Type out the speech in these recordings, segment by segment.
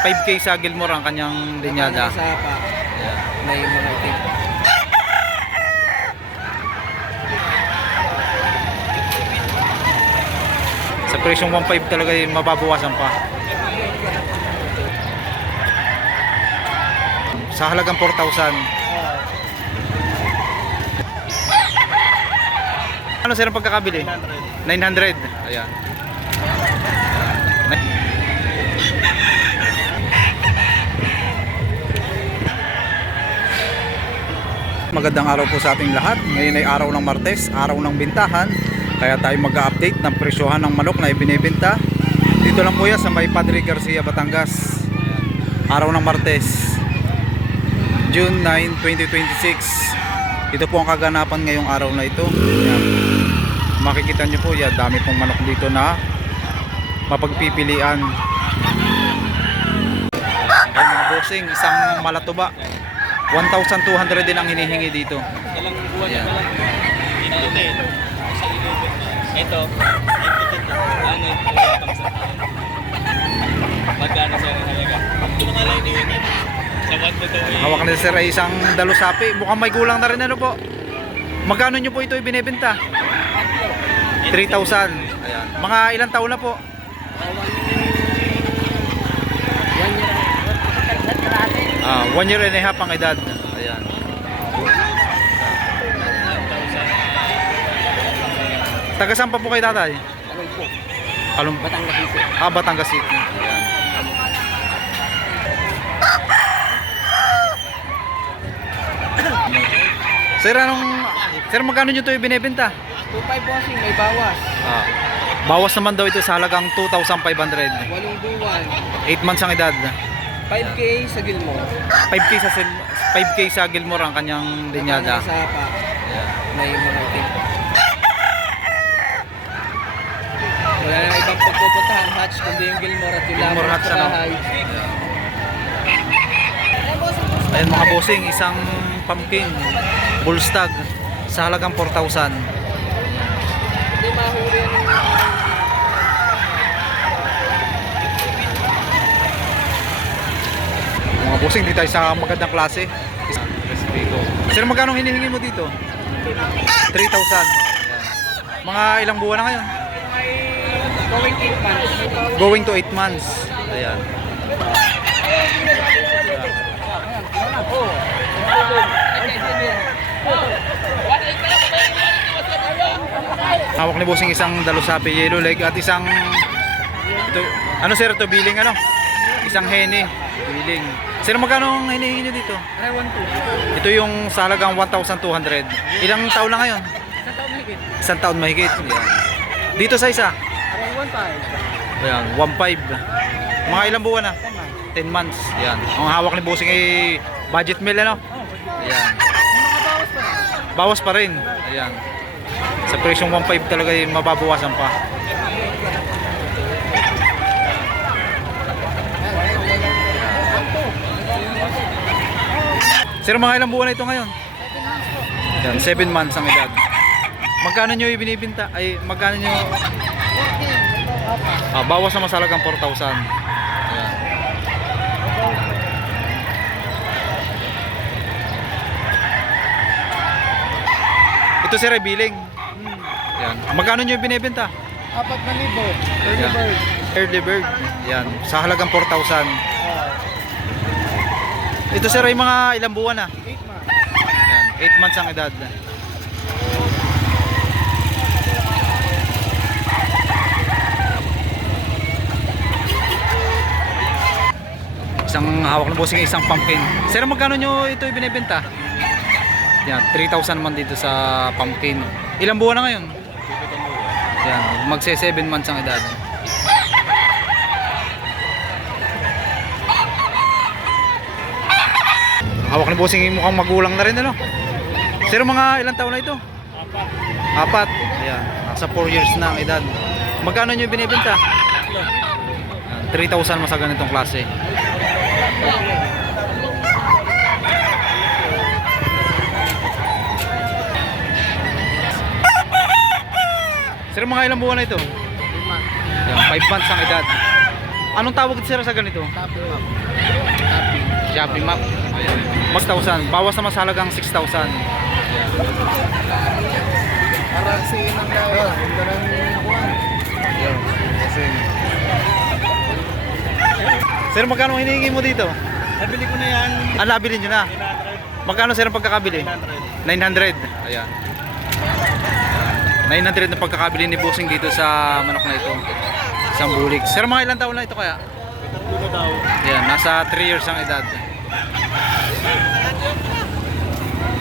5K sa Gilmore ang kanyang linyada. Isa pa. May mga itim. Sa presyong 1.5 talaga mababawasan pa. Sa halagang 4,000. Ano sir ang pagkakabili? 900. Ayan. Magandang araw po sa ating lahat. Ngayon ay araw ng Martes, araw ng bintahan. Kaya tayo mag-update ng presyohan ng manok na ibinibenta. Dito lang po yan sa may Padre Garcia, Batangas. Araw ng Martes, June 9, 2026. Ito po ang kaganapan ngayong araw na ito. Ayan. Makikita nyo po yan, dami pong manok dito na mapagpipilian. Ay mga bossing, isang malatuba 1,200 din ang hinihingi dito. Ilang buwan Ayan. na lang. Ito. Ano yung magkano siya ng halaga? Ito nga lang yun. Sa 1 to 2. Hawak na sir ay isang dalusapi. Mukhang may gulang na rin ano po. Magkano nyo po ito ibinebenta? 3,000. Ayan. Mga ilang taon na po? 1 year and a half ang edad. Ayan. Taga saan pa po kayo tatay? Kalum Batangas City. Batangas City. Ayan. Sir, magkano nyo ito ibinebenta? 2.5 bossing, may bawas. Bawas naman daw ito sa halagang 2,500. 8 buwan. 8 months ang edad. 5K sa Gilmore. 5K sa Gilmore ang kanyang linyada. Isa pa. May mga itim. Wala na ibang pagpupuntahan hatch kundi yung Gilmore at yung Gilmore lamang hatch, sa ano? bahay. Ayan mga bossing, isang pumpkin bullstag sa halagang 4,000. Hindi mahuli yan. Mga bossing, di tayo sa magandang klase. Sir, magkano hinihingi mo dito? 3,000. Ayan. Mga ilang buwan na ngayon? Going 8 months. Going to 8 months. Ayan. Hawak ni bossing isang dalusapi yellow leg at isang ito, ano sir, ito biling ano? Isang hene, biling. Sir, magkano ang hinihingi nyo dito? Ito yung sa halagang 1,200. Ilang taon na ngayon? Isang taon mahigit. Ayan. Dito sa isa? Ayan, 1,500. Mga ilang buwan na? 10 months. Ayan. Ang hawak ni bossing ay budget meal ano? Ayan. Bawas pa rin. Ayan. Sa presyong 1.5 talaga mababawasan pa. Sir, mga ilang buwan na ito ngayon? Ayan, 7 months ang edad. Magkano nyo ibinibinta? Ay, magkano nyo? Bawas na masalagang 4,000. Ayan. Ito sir ay biling. Ayan. Magkano nyo binibenta? 4,000. Ayan. Early bird. Ayan. Sa halagang 4,000. Ito sir ay mga ilang buwan na? 8 months. Ayan. 8 months ang edad. Isang hawak na bossing, isang pumpkin. Sir, magkano nyo ito ibinibenta? Yan, 3,000 man dito sa pumpkin. Ilang buwan na ngayon? Yan, magse 7 months ang edad. Hawak ni bossing, mukhang magulang na rin ano? Sir, mga ilang taon na ito? 4. Yan, nasa 4 years na ang edad. Magkano nyo binibenta? 3,000 mas sa ganitong klase. Sir, mga ilang buwan na ito? 5 months ang edad. Anong tawag sir sa ganito? Tapping map. Tapping. Shopee map. Ayan. Mas 1,000. Bawas naman sa halagang 6,000. Arangsiin ang dayo. Ganda ng nakuha. Ayun. Kasi. Sir, magkano hinihingi mo dito? Nabili ko na yan. Ah, nabili nyo na. 900. Magkano sir ang pagkakabili? 900. Ayan. 900 na pagkakabili ni Bossing dito sa manok na ito. Isang bulik. Sir, mga ilang taon na ito kaya? Tatlo na daw. Ayan, nasa 3 years ang edad.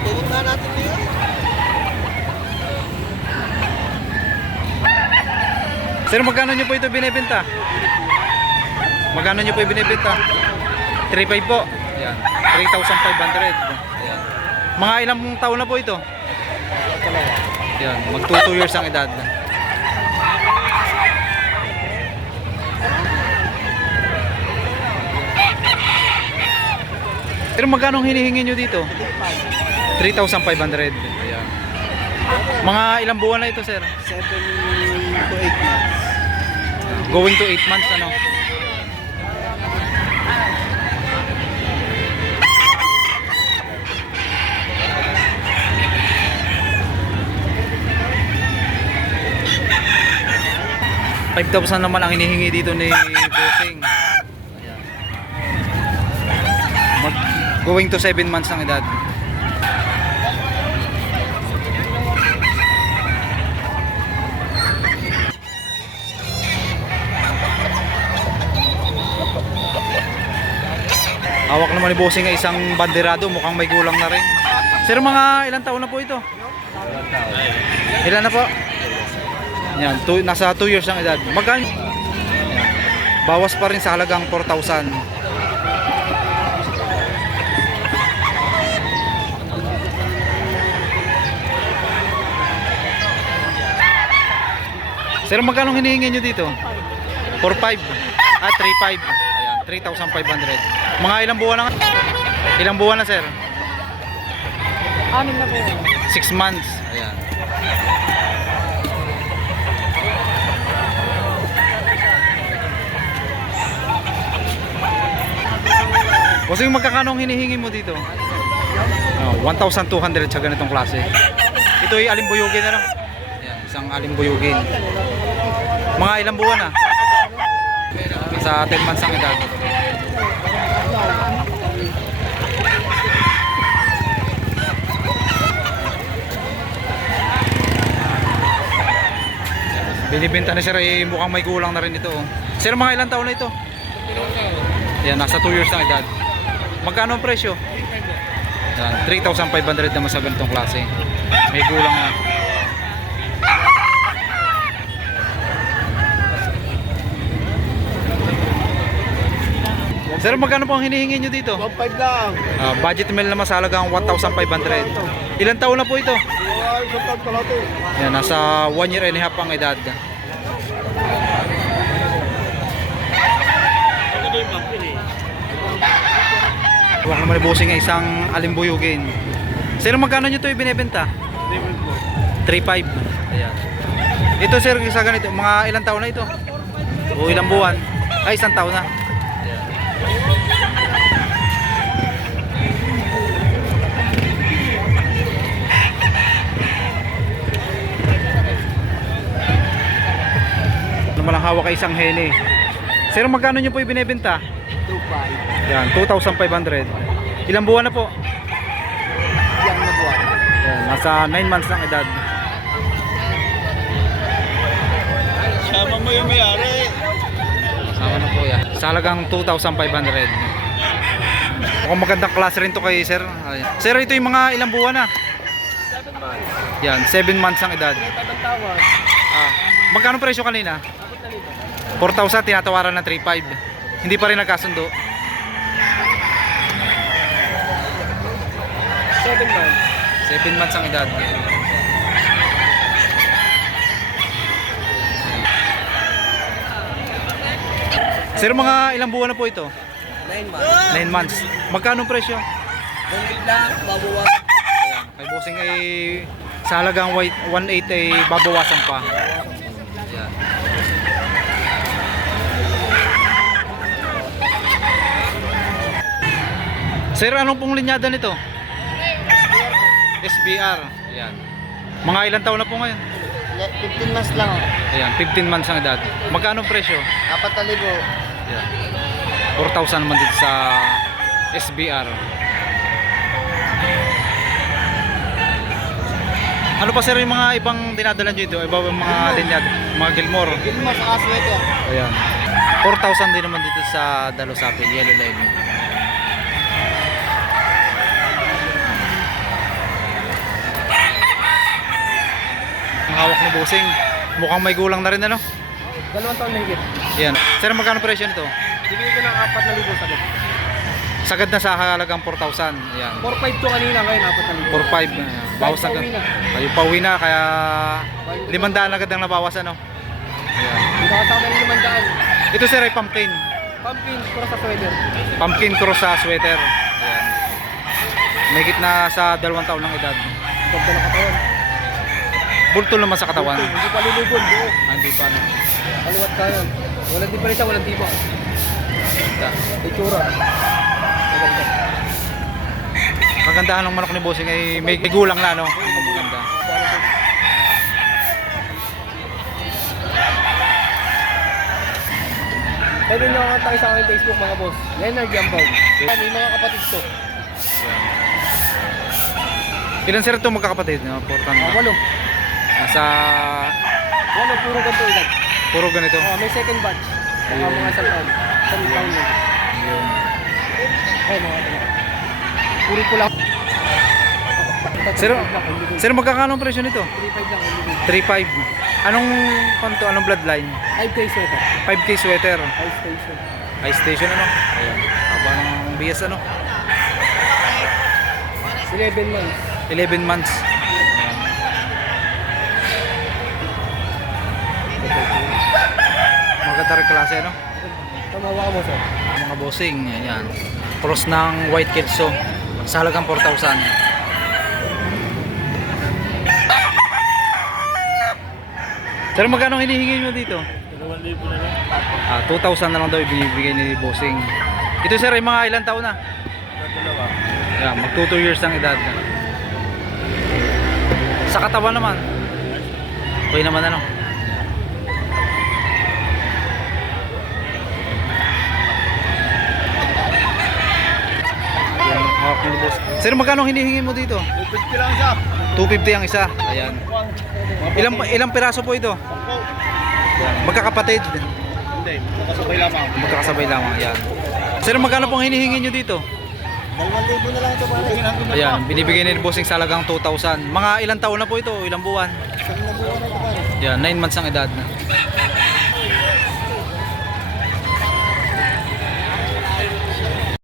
Pupunta natin niyo. Sir, magkano nyo po ito binibenta? Magkano nyo po binibenta? 3,500 po. Ayan. 3,500. Ayan. Mga ilang taon na po ito? Ayan. Mag 2 years ang edad. Pero magkano hinihingi nyo dito? 3,500. Ayan. Mga ilang buwan na ito, sir? 7 to 8 months. Going to 8 months, ano? $5,000 naman ang hinihingi dito ni Bossing. Ayan. Going to 7 months ang edad. Hawak naman ni Bossing ay isang banderado, mukhang may gulang na rin. Sir, mga ilang taon na po ito? Ilan na po? Yan, nasa 2 years ang edad. Magkano? Bawas pa rin sa halagang 4,000. Sir, magkano hinihingi nyo dito? 4,500. 3,500. Ayan, 3,500. Mga ilang buwan na? Ilang buwan na, sir? 6 na po. 6 months. Ayan. Kasi magkakano ang hinihingi mo dito? 1,200 sa ganitong klase. Ito ay alimbuyugin, ano? Ayan, isang alimbuyugin. Mga ilang buwan na? Sa 10 months ang edad. Binibenta na sir, mukhang may gulang na rin ito. Sir, mga ilang taon na ito? Yan, nasa 2 years ang edad. Magkano ang presyo? Yan, 3,500 naman sa ganitong klase. May gulang na. Sir, magkano po ang hinihingi nyo dito? 1.5 lang. Budget meal naman sa halagang 1,500. Ilang taon na po ito? Ay, sa pagkalato. Yan, nasa 1 year and a half ang edad. Ano yung pampin eh? Huwag naman ibusing ng isang alimbuyugin. Sir, magkano nyo ito ibinibenta? 3,500. Ayan. Ito sir, sa ganito, mga ilang taon na ito? O ilang buwan? Ay, isang taon na. Naman ang hawak ay isang hene. Sir, magkano nyo po ibinibenta? 2.5. Yan, 2,500. Ilang buwan na po? Yang na buwan. Yan, nasa 9 months ng edad. Sama mo yung may-ari. Sama na po yan. Sa halagang 2,500. Mukhang magandang klase rin to kay sir. Ayan. Sir, ito yung mga ilang buwan na? 7 months. Yan, 7 months ang edad. Tawad. Magkano presyo kanina? 4,000, tinatawaran ng 3,500. Hindi pa rin nagkasundo. 7 months. 7 months ang edad. Sir, mga ilang buwan na po ito? 9 months. 9 months. Magkano ang presyo? Bumbil lang, babawas. Ayan, kay bossing ay sa halagang 1,800 ay babawasan pa. Ayan. Sir, anong pong linyada nito? SBR. Ayan. Mga ilang taon na po ngayon? 15 months lang. Ayan, 15 months ang edad. Magkano ang presyo? 4,000. Ayan. 4,000 naman dito sa SBR. Ano pa sir yung mga ibang dinadala nyo dito? Iba yung mga linyada? Mga Gilmore. Gilmore sa sweater. Ayan. 4,000 din naman dito sa Dalusapi, Yellow Line. Ang hawak ni Bossing. Mukhang may gulang na rin ano? 2 taon na higit. Ayan. Sir, magkano presyo nito? Bibigyan ko ng 4,000 sagad. Sagad na sa halagang 4,000. Ayan. 4,500 to kanina, ngayon 4,000. 4,500. Bawas agad. Pauwi na. Ay, pauwi na. Kaya 500 agad ang nabawas ano? Ayan. Dito ka sa kanila 500. Ito sir ay pumpkin. Pumpkin, para sa sweater. Pumpkin cross sa sweater. Ayan. Mahigit na sa 2 taon ng edad. Ganda na katawan. Bultol naman sa katawan. Hindi pa lulubon, buo. Hindi pa no. Kaliwat ka yan. Walang diferensya, walang tipo. Ganda. Itsura. Maganda. Kagandahan ng manok ni Bossing ay may gulang na no. Maganda. Pwede nyo kakantay sa akin Facebook mga boss. Leonard Yambao. Yan, yung mga kapatid ko. Ilan sir ito magkakapatid? No? Portan ba? 8. Nasa 8, puro ganito edad. puro ganito. May second batch. Mga isang taon. Isang taon lang. Yun. Ay, mga ito. Puro ko lang. Sir, magkakano ang presyo nito? 3,500 lang. 3,500. Anong panto? Anong bloodline? 5K sweater. 5K sweater. 5 station. High station ano? Ayan. Haba ng bias ano? 11 months. 11 months. Maganda rin klase ano? Tamawa ka mo sir. Mga Bossing, ayan. Cross ng white kelso sa halagang 4,000. Sir, magkano hinihingi nyo dito? 2,000 na lang. 2,000 na lang daw ibinibigay ni Bossing. Ito sir, ay mga ilang taon na? Dalawa. Ayan, mag 2 years ang edad na. Sa katawan naman. Okay naman ano? Ayan, hawak ni boss. Sir, magkano hinihingi mo dito? 250 lang siya. 250 ang isa. Ayan. Ilang piraso po ito? Ayan. Magkakapatid. Hindi, makasabay lamang. Magkakasabay lamang. Ayan. Sir, magkano pong hinihingi nyo dito? 2,000 na lang ito pare. Ayan, binibigay ni Bossing sa halagang 2,000. Mga ilang taon na po ito? Ilang buwan? Isang nabuwan na ito pare. Ayan, 9 months ang edad na.